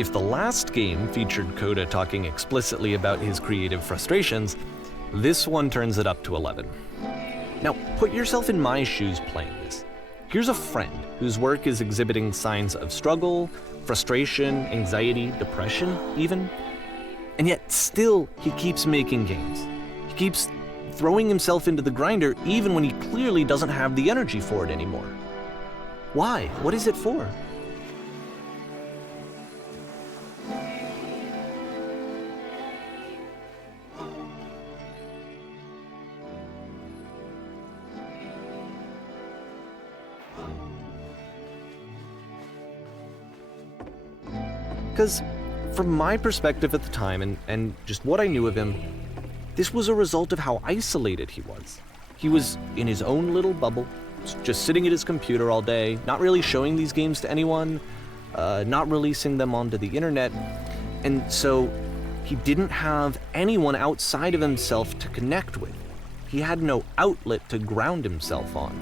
if the last game featured Coda talking explicitly about his creative frustrations, this one turns it up to 11. Now, put yourself in my shoes playing this. Here's a friend whose work is exhibiting signs of struggle, frustration, anxiety, depression, even. And yet, still, he keeps making games. He keeps throwing himself into the grinder even when he clearly doesn't have the energy for it anymore. Why? What is it for? Because from my perspective at the time and just what I knew of him, this was a result of how isolated he was. He was in his own little bubble, just sitting at his computer all day, not really showing these games to anyone, not releasing them onto the internet, and so he didn't have anyone outside of himself to connect with. He had no outlet to ground himself on.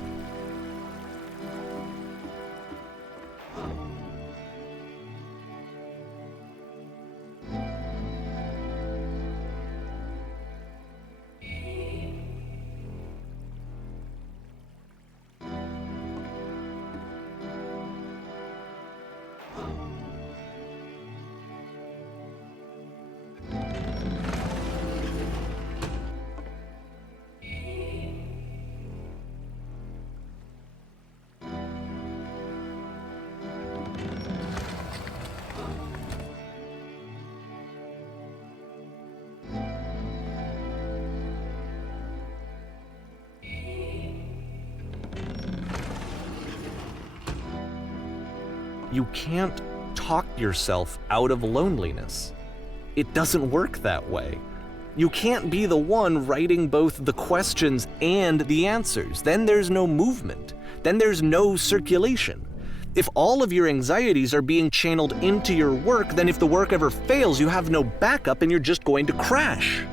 You can't talk yourself out of loneliness. It doesn't work that way. You can't be the one writing both the questions and the answers. Then there's no movement. Then there's no circulation. If all of your anxieties are being channeled into your work, then if the work ever fails, you have no backup and you're just going to crash.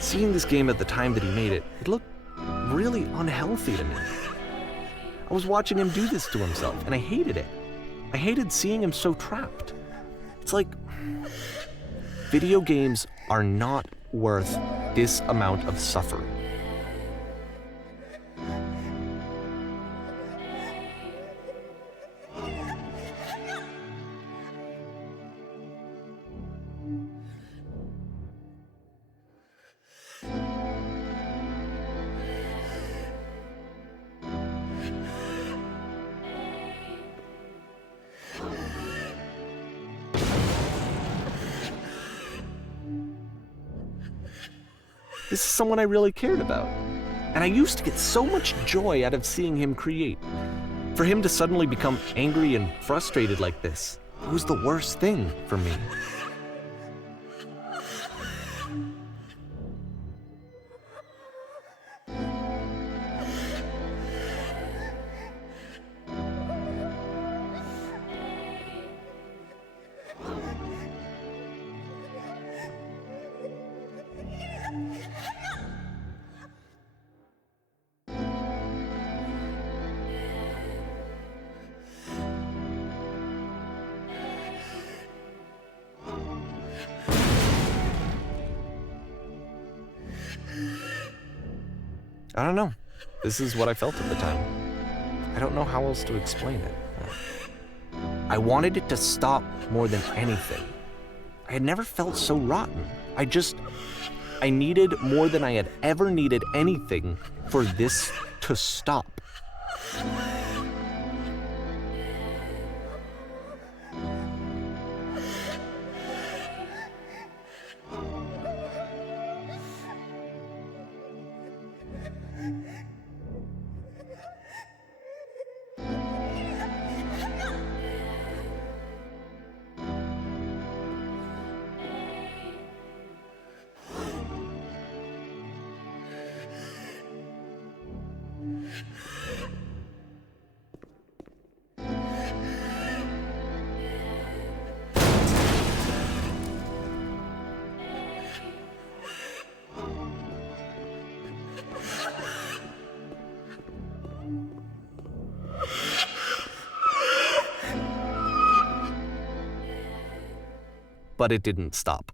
Seeing this game at the time that he made it, it looked really unhealthy to me. I was watching him do this to himself, and I hated it. I hated seeing him so trapped. It's like, video games are not worth this amount of suffering. This is someone I really cared about, and I used to get so much joy out of seeing him create. For him to suddenly become angry and frustrated like this, it was the worst thing for me. I don't know. This is what I felt at the time. I don't know how else to explain it. I wanted it to stop more than anything. I had never felt so rotten. I needed more than I had ever needed anything for this to stop. But it didn't stop.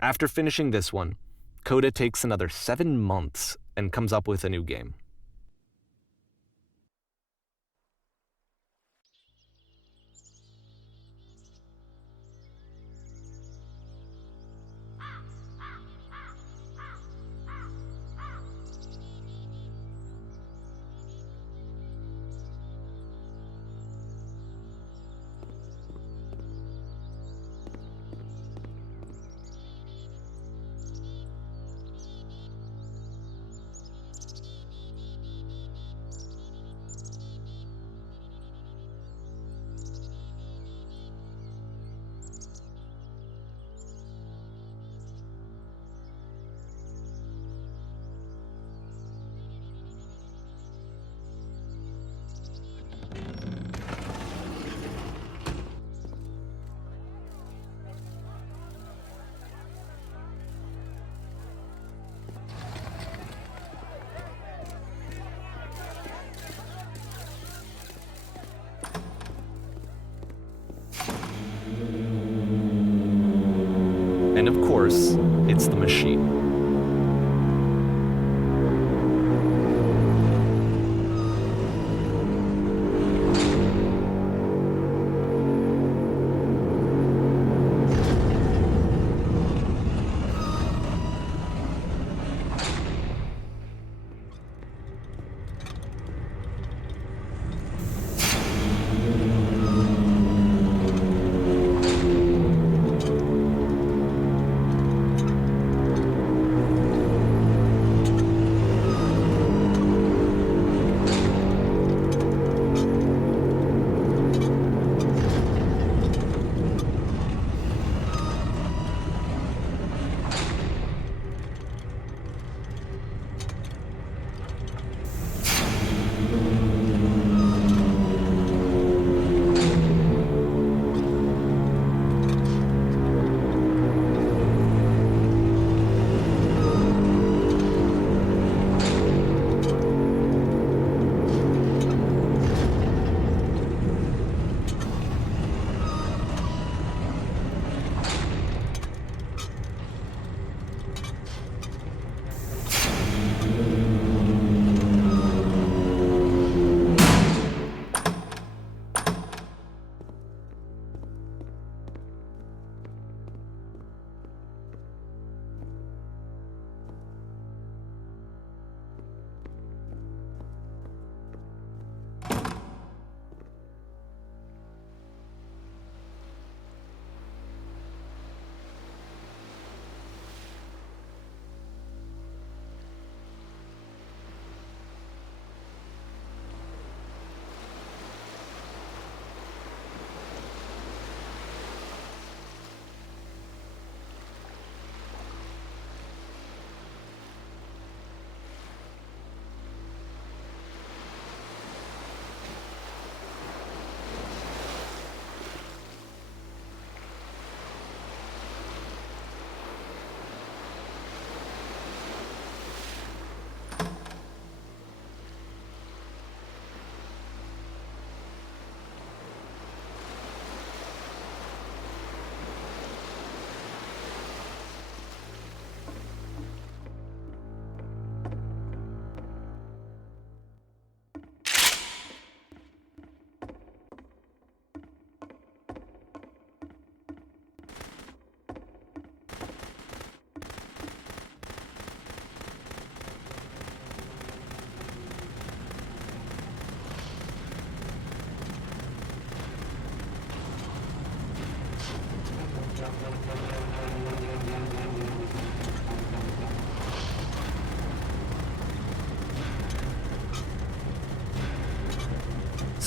After finishing this one, Coda takes another 7 months and comes up with a new game. And of course, it's the machine.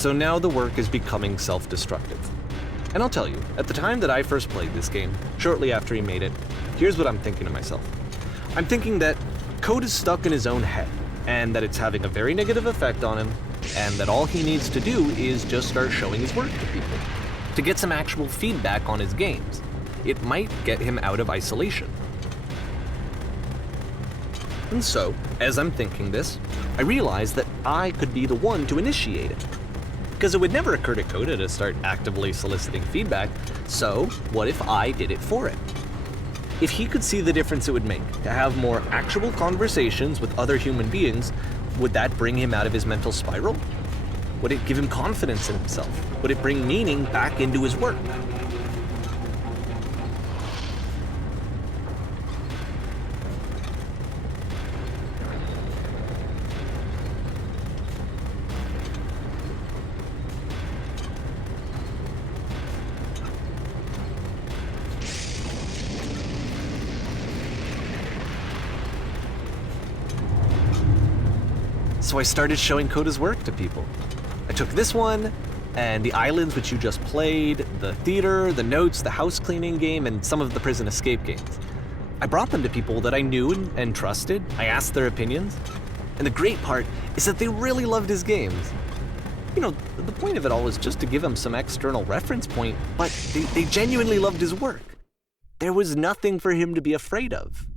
So now the work is becoming self-destructive. And I'll tell you, at the time that I first played this game, shortly after he made it, here's what I'm thinking to myself. I'm thinking that code is stuck in his own head, and that it's having a very negative effect on him, and that all he needs to do is just start showing his work to people, to get some actual feedback on his games. It might get him out of isolation. And so, as I'm thinking this, I realize that I could be the one to initiate it. Because it would never occur to Coda to start actively soliciting feedback, so what if I did it for him? If he could see the difference it would make to have more actual conversations with other human beings, would that bring him out of his mental spiral? Would it give him confidence in himself? Would it bring meaning back into his work? So I started showing Coda's work to people. I took this one, and the islands which you just played, the theater, the notes, the house cleaning game, and some of the prison escape games. I brought them to people that I knew and trusted. I asked their opinions. And the great part is that they really loved his games. You know, the point of it all was just to give him some external reference point, but they genuinely loved his work. There was nothing for him to be afraid of.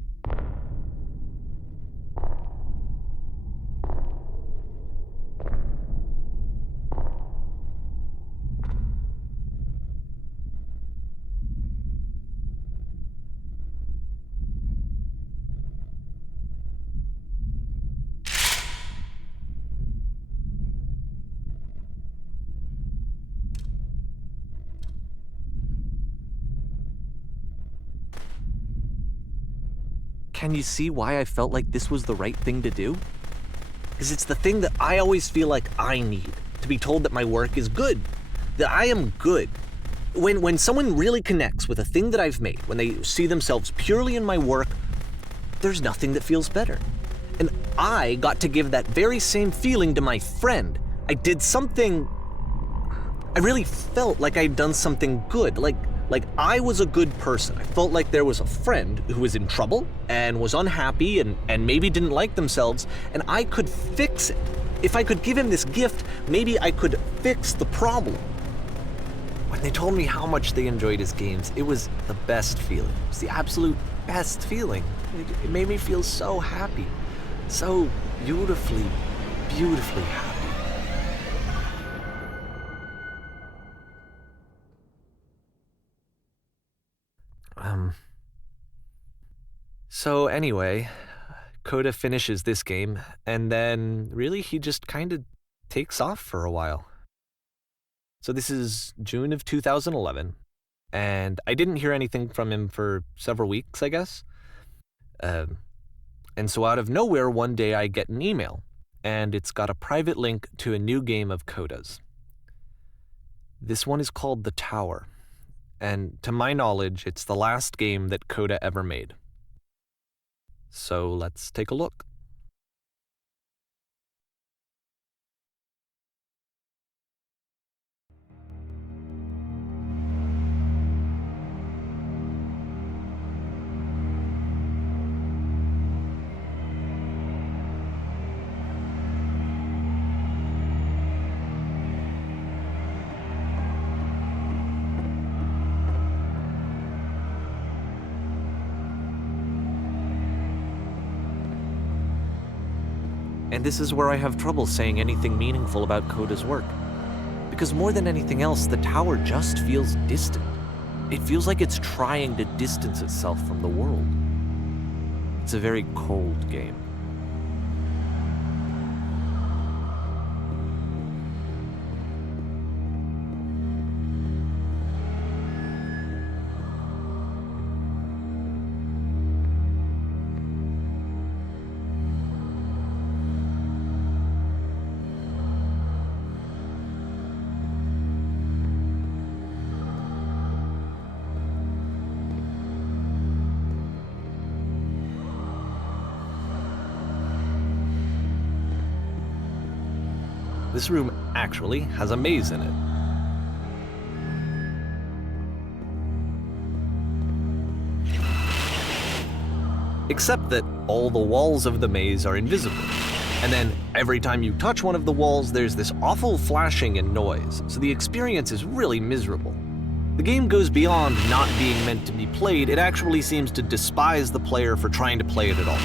Can you see why I felt like this was the right thing to do? Because it's the thing that I always feel like I need, to be told that my work is good, that I am good. When someone really connects with a thing that I've made, when they see themselves purely in my work, there's nothing that feels better. And I got to give that very same feeling to my friend. I did something, I really felt like I'd done something good, like I was a good person. I felt like there was a friend who was in trouble and was unhappy and maybe didn't like themselves, and I could fix it. If I could give him this gift, maybe I could fix the problem. When they told me how much they enjoyed his games, it was the best feeling. It was the absolute best feeling. It made me feel so happy, so beautifully, beautifully happy. So anyway, Coda finishes this game, and then really he just kind of takes off for a while. So this is June of 2011, and I didn't hear anything from him for several weeks, I guess. And so out of nowhere, one day I get an email, and it's got a private link to a new game of Coda's. This one is called The Tower, and to my knowledge, it's the last game that Coda ever made. So let's take a look. And this is where I have trouble saying anything meaningful about Coda's work. Because more than anything else, the tower just feels distant. It feels like it's trying to distance itself from the world. It's a very cold game. This room actually has a maze in it. Except that all the walls of the maze are invisible. And then every time you touch one of the walls, there's this awful flashing and noise, so the experience is really miserable. The game goes beyond not being meant to be played, it actually seems to despise the player for trying to play it at all.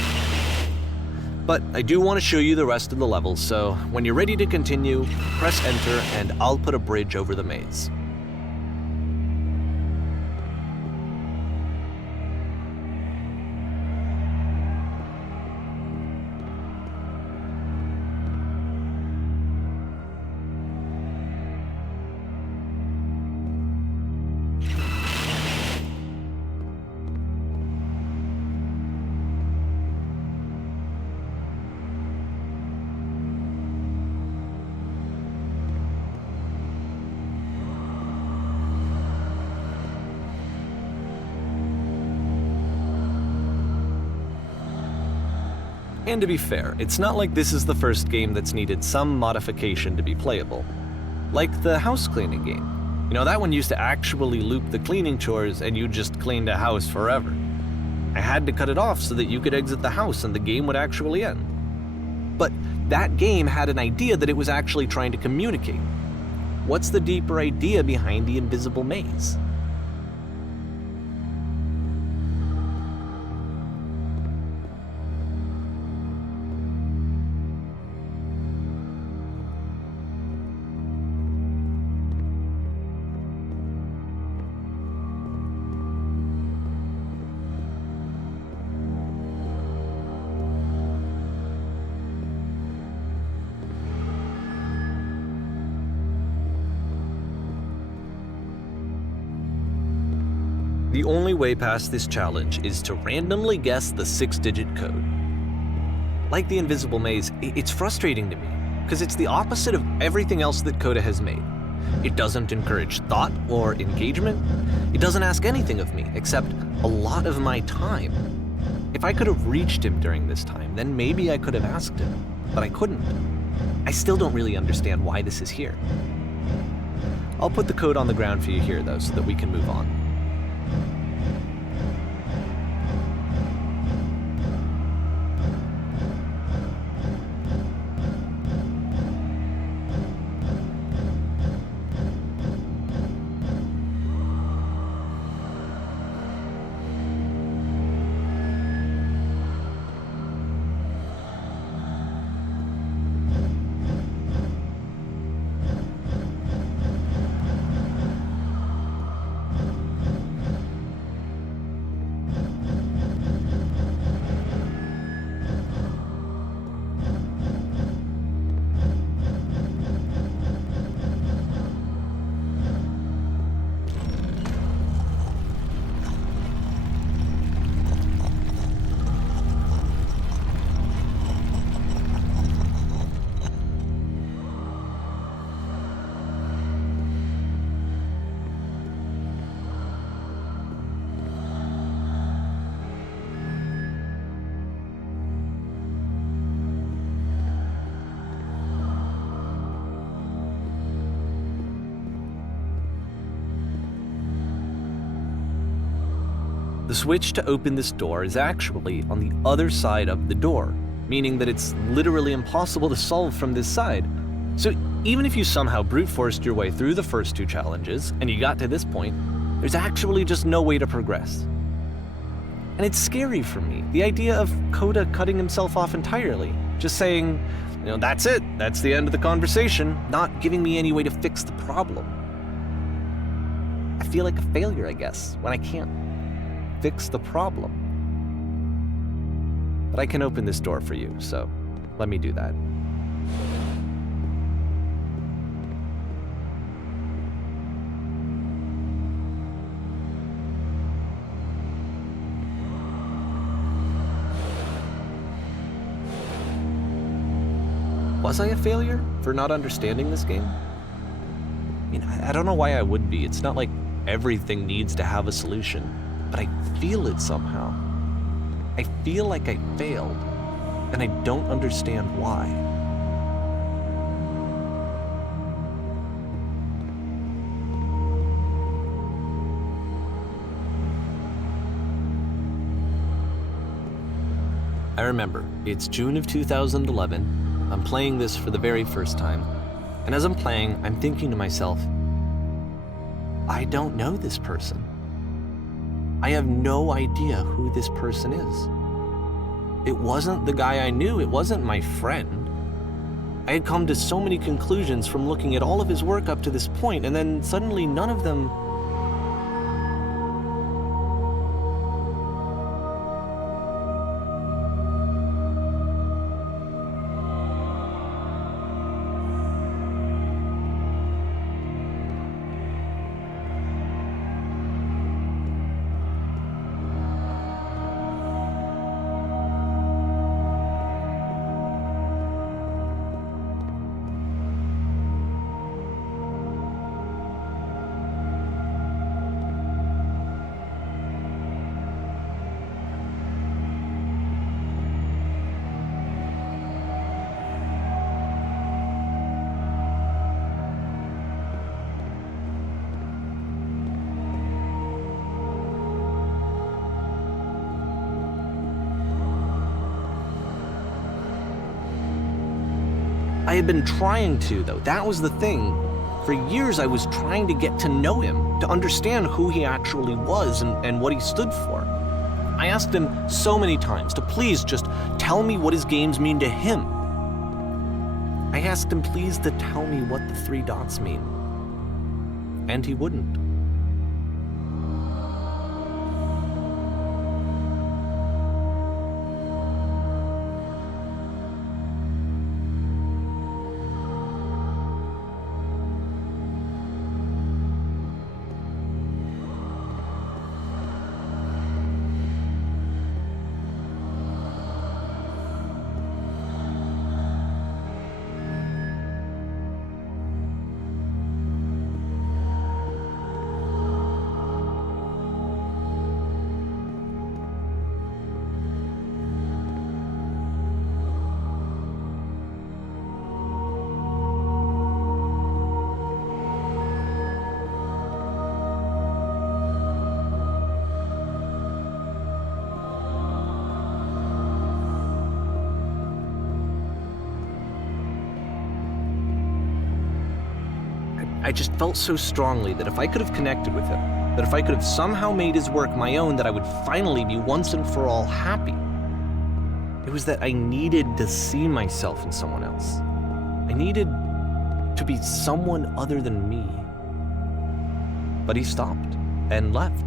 But I do want to show you the rest of the levels, so when you're ready to continue, press enter and I'll put a bridge over the maze. And to be fair, it's not like this is the first game that's needed some modification to be playable. Like the house cleaning game. You know, that one used to actually loop the cleaning chores and you just cleaned a house forever. I had to cut it off so that you could exit the house and the game would actually end. But that game had an idea that it was actually trying to communicate. What's the deeper idea behind the invisible maze? The only way past this challenge is to randomly guess the 6-digit code. Like the invisible maze, it's frustrating to me, because it's the opposite of everything else that Coda has made. It doesn't encourage thought or engagement. It doesn't ask anything of me, except a lot of my time. If I could have reached him during this time, then maybe I could have asked him, but I couldn't. I still don't really understand why this is here. I'll put the code on the ground for you here, though, so that we can move on. The switch to open this door is actually on the other side of the door, meaning that it's literally impossible to solve from this side. So even if you somehow brute forced your way through the first 2 challenges and you got to this point, there's actually just no way to progress. And it's scary for me, the idea of Coda cutting himself off entirely, just saying, you know, that's it, that's the end of the conversation, not giving me any way to fix the problem. I feel like a failure, I guess, when I can't fix the problem. But I can open this door for you, so let me do that. Was I a failure for not understanding this game? I mean, I don't know why I would be. It's not like everything needs to have a solution, but I feel it somehow. I feel like I failed, and I don't understand why. I remember, it's June of 2011. I'm playing this for the very first time. And as I'm playing, I'm thinking to myself, I don't know this person. I have no idea who this person is. It wasn't the guy I knew, it wasn't my friend. I had come to so many conclusions from looking at all of his work up to this point, and then suddenly none of them. I had been trying to, though. That was the thing. For years, I was trying to get to know him, to understand who he actually was and what he stood for. I asked him so many times to please just tell me what his games mean to him. I asked him please to tell me what the 3 dots mean. And he wouldn't. I just felt so strongly that if I could have connected with him, that if I could have somehow made his work my own, that I would finally be once and for all happy. It was that I needed to see myself in someone else. I needed to be someone other than me. But he stopped and left,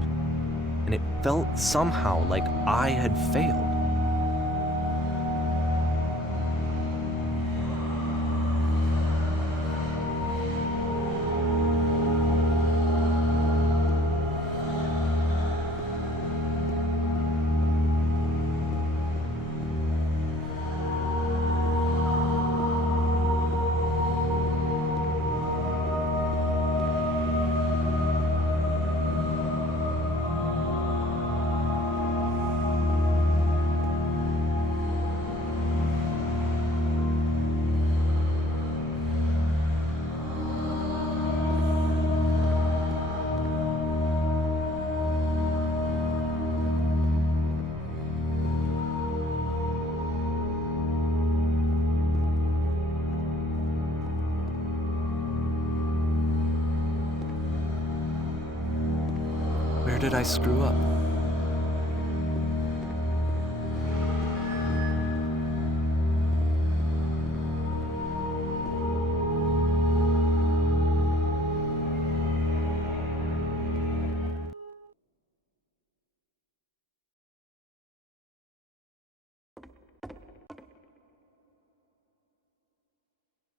and it felt somehow like I had failed. Where did I screw up?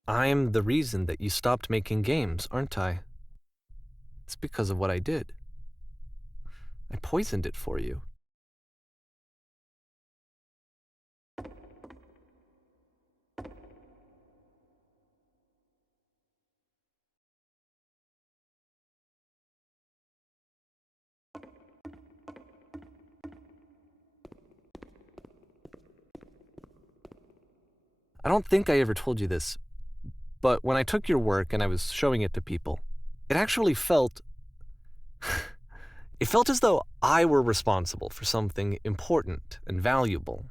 I'm the reason that you stopped making games, aren't I? It's because of what I did. I poisoned it for you. I don't think I ever told you this, but when I took your work and I was showing it to people, it actually felt... it felt as though I were responsible for something important and valuable.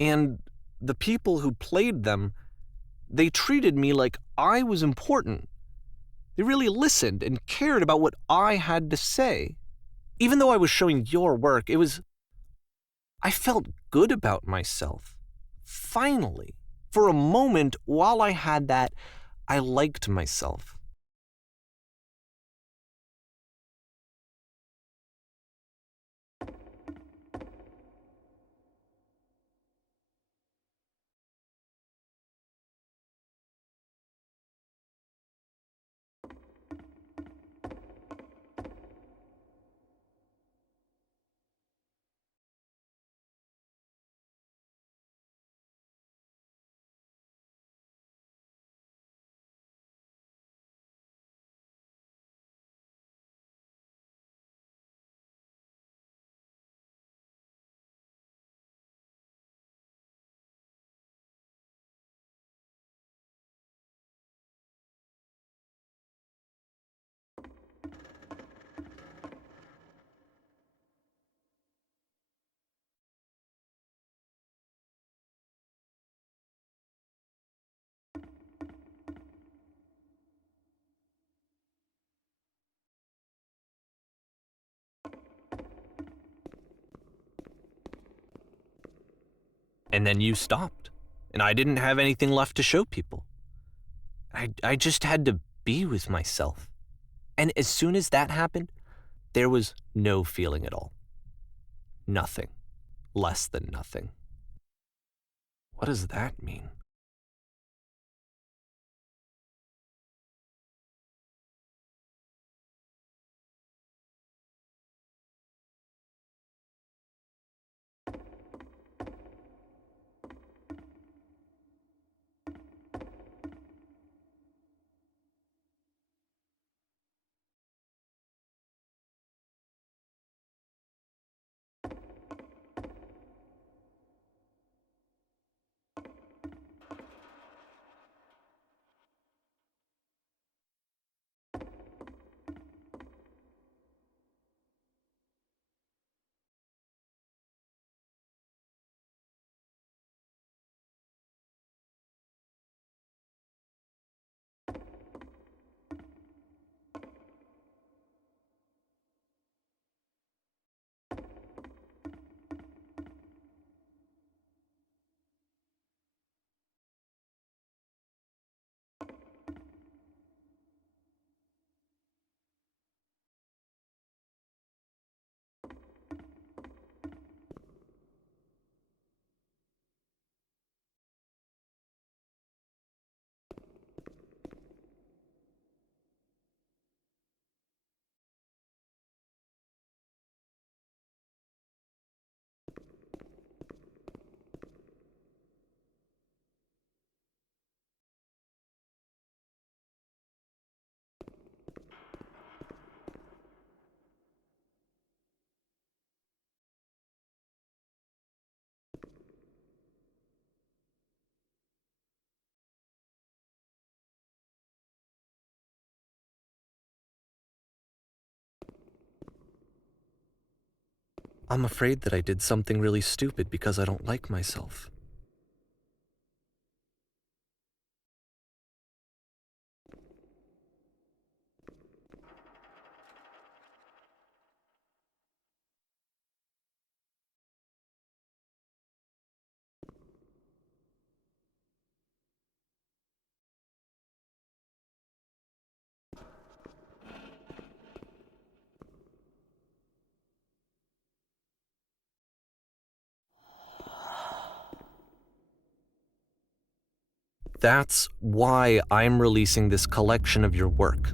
And the people who played them, they treated me like I was important. They really listened and cared about what I had to say. Even though I was showing your work, I felt good about myself. Finally, for a moment, while I had that, I liked myself. And then you stopped, and I didn't have anything left to show people. I just had to be with myself. And as soon as that happened, there was no feeling at all. Nothing. Less than nothing. What does that mean? I'm afraid that I did something really stupid because I don't like myself. That's why I'm releasing this collection of your work,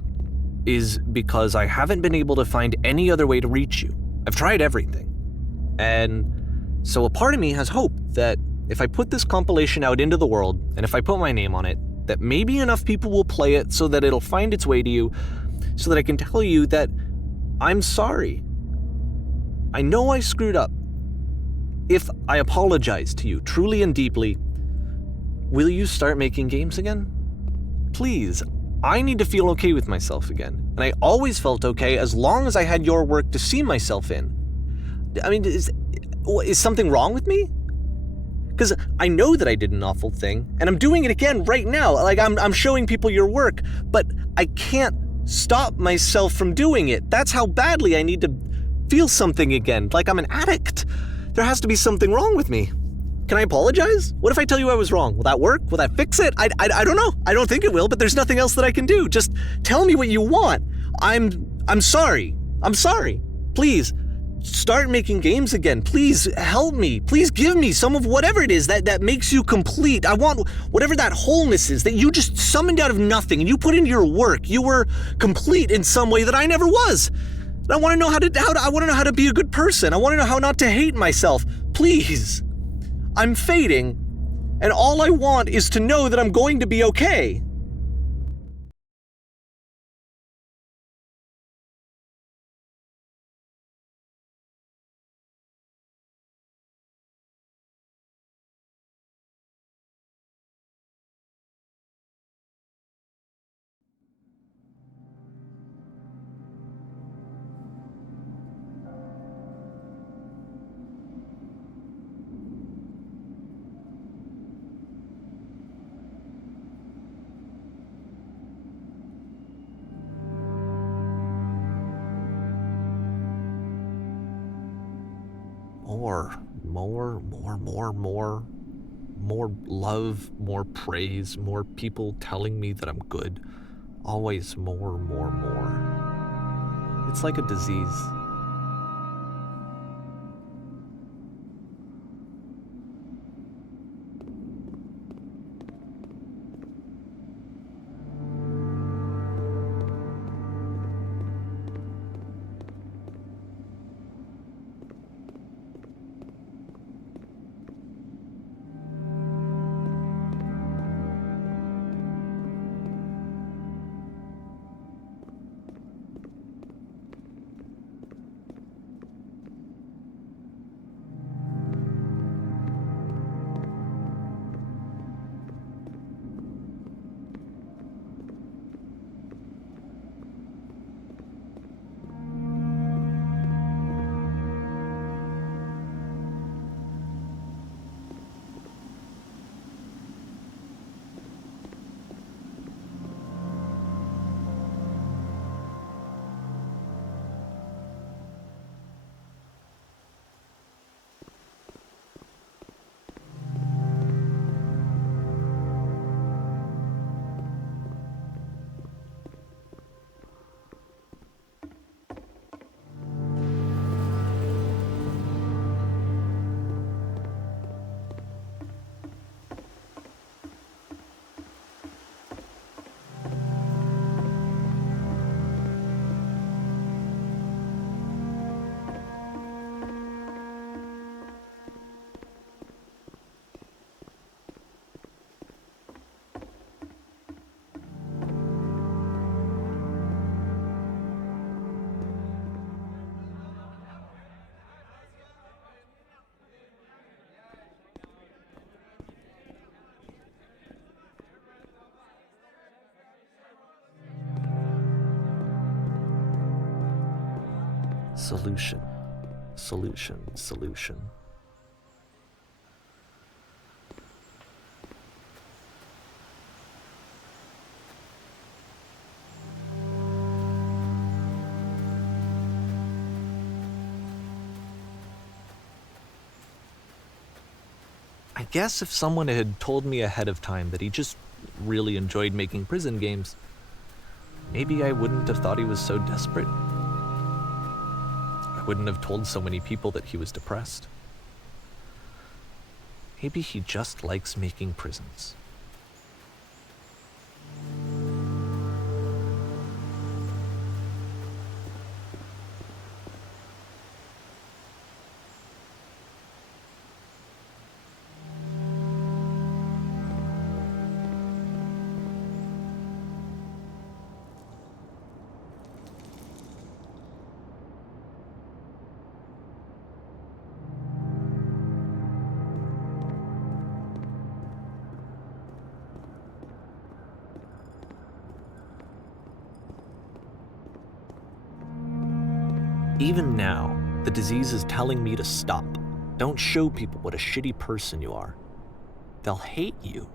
is because I haven't been able to find any other way to reach you. I've tried everything. And so a part of me has hope that if I put this compilation out into the world, and if I put my name on it, that maybe enough people will play it so that it'll find its way to you, so that I can tell you that I'm sorry. I know I screwed up. If I apologize to you truly and deeply, will you start making games again? Please, I need to feel okay with myself again. And I always felt okay as long as I had your work to see myself in. I mean, is something wrong with me? Because I know that I did an awful thing, and I'm doing it again right now. Like, I'm showing people your work, but I can't stop myself from doing it. That's how badly I need to feel something again, like I'm an addict. There has to be something wrong with me. Can I apologize? What if I tell you I was wrong? Will that work? Will that fix it? I don't know. I don't think it will, but there's nothing else that I can do. Just tell me what you want. I'm sorry. I'm sorry. Please, start making games again. Please help me. Please give me some of whatever it is that makes you complete. I want whatever that wholeness is that you just summoned out of nothing and you put into your work. You were complete in some way that I never was. And I want to know how to be a good person. I want to know how not to hate myself. Please. I'm fading, and all I want is to know that I'm going to be okay. More love, more praise, more people telling me that I'm good. Always more. It's like a disease. Solution. I guess if someone had told me ahead of time that he just really enjoyed making prison games, maybe I wouldn't have thought he was so desperate. I wouldn't have told so many people that he was depressed. Maybe he just likes making prisons. Even now, the disease is telling me to stop. Don't show people what a shitty person you are. they'll hate you.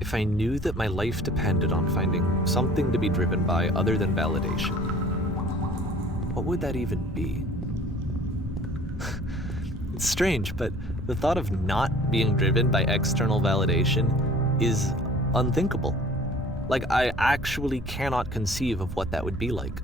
If I knew that my life depended on finding something to be driven by other than validation, what would that even be? It's strange, but the thought of not being driven by external validation is unthinkable. Like, I actually cannot conceive of what that would be like.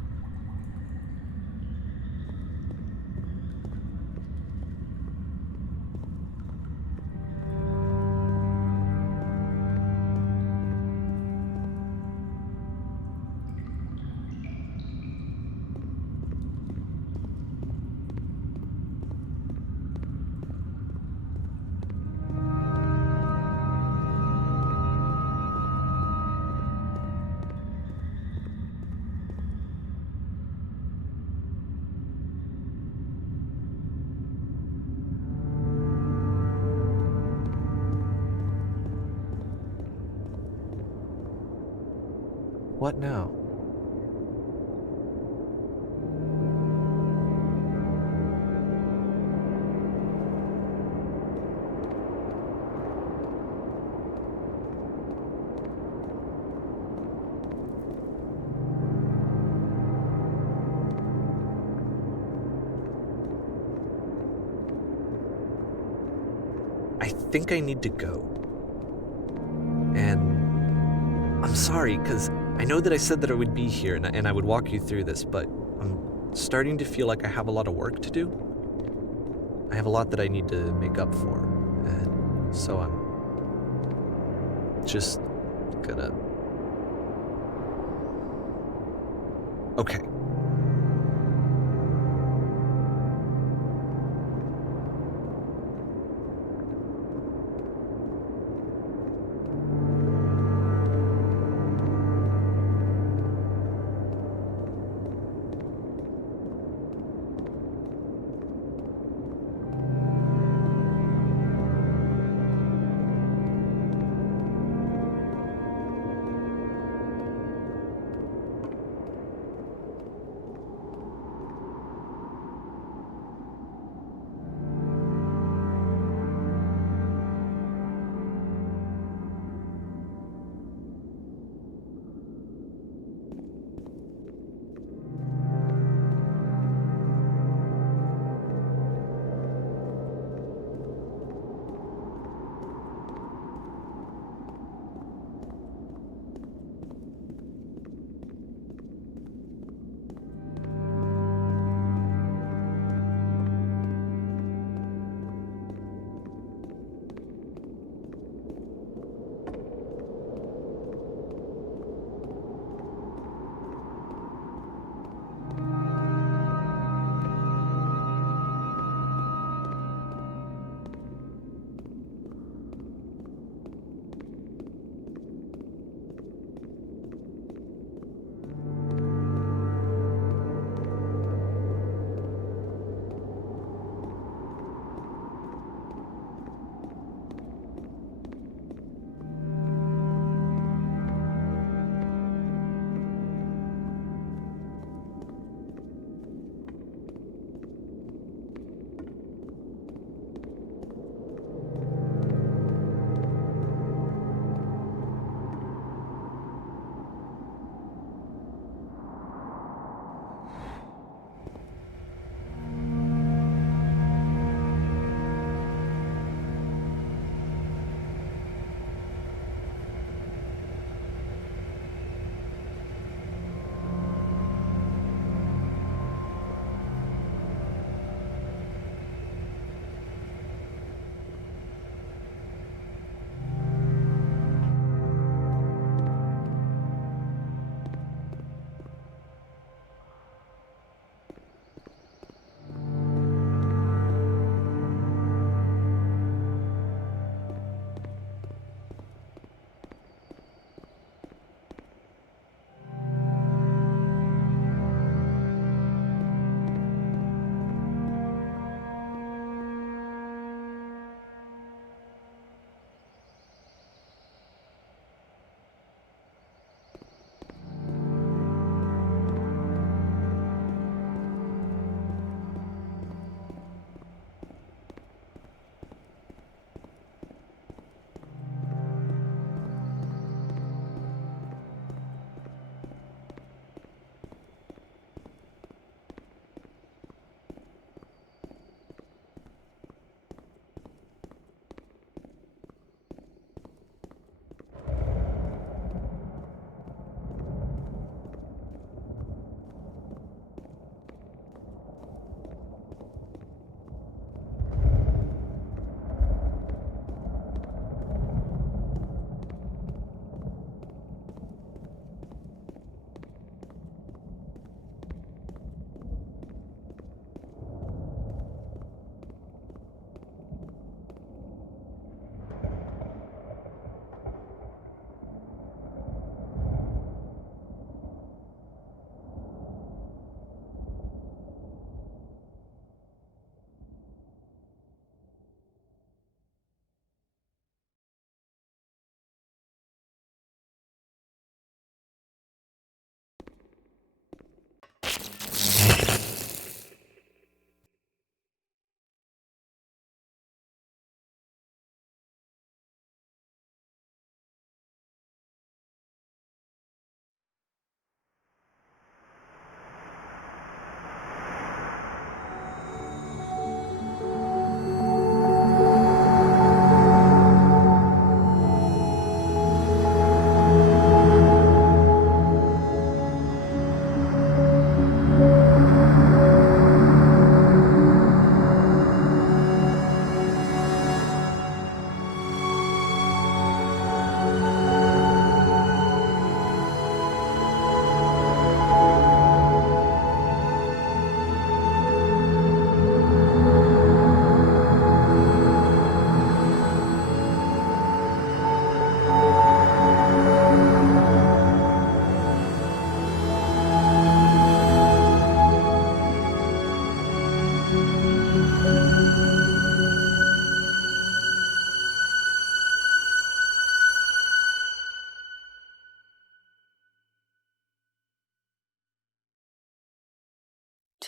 What now? I think I need to go. And I'm sorry, because I know that I said that I would be here and I would walk you through this, but I'm starting to feel like I have a lot of work to do. I have a lot that I need to make up for, and so I'm just gonna... Okay.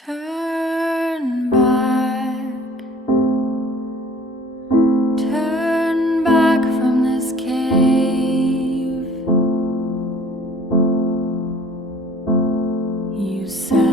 Turn back from this cave. You said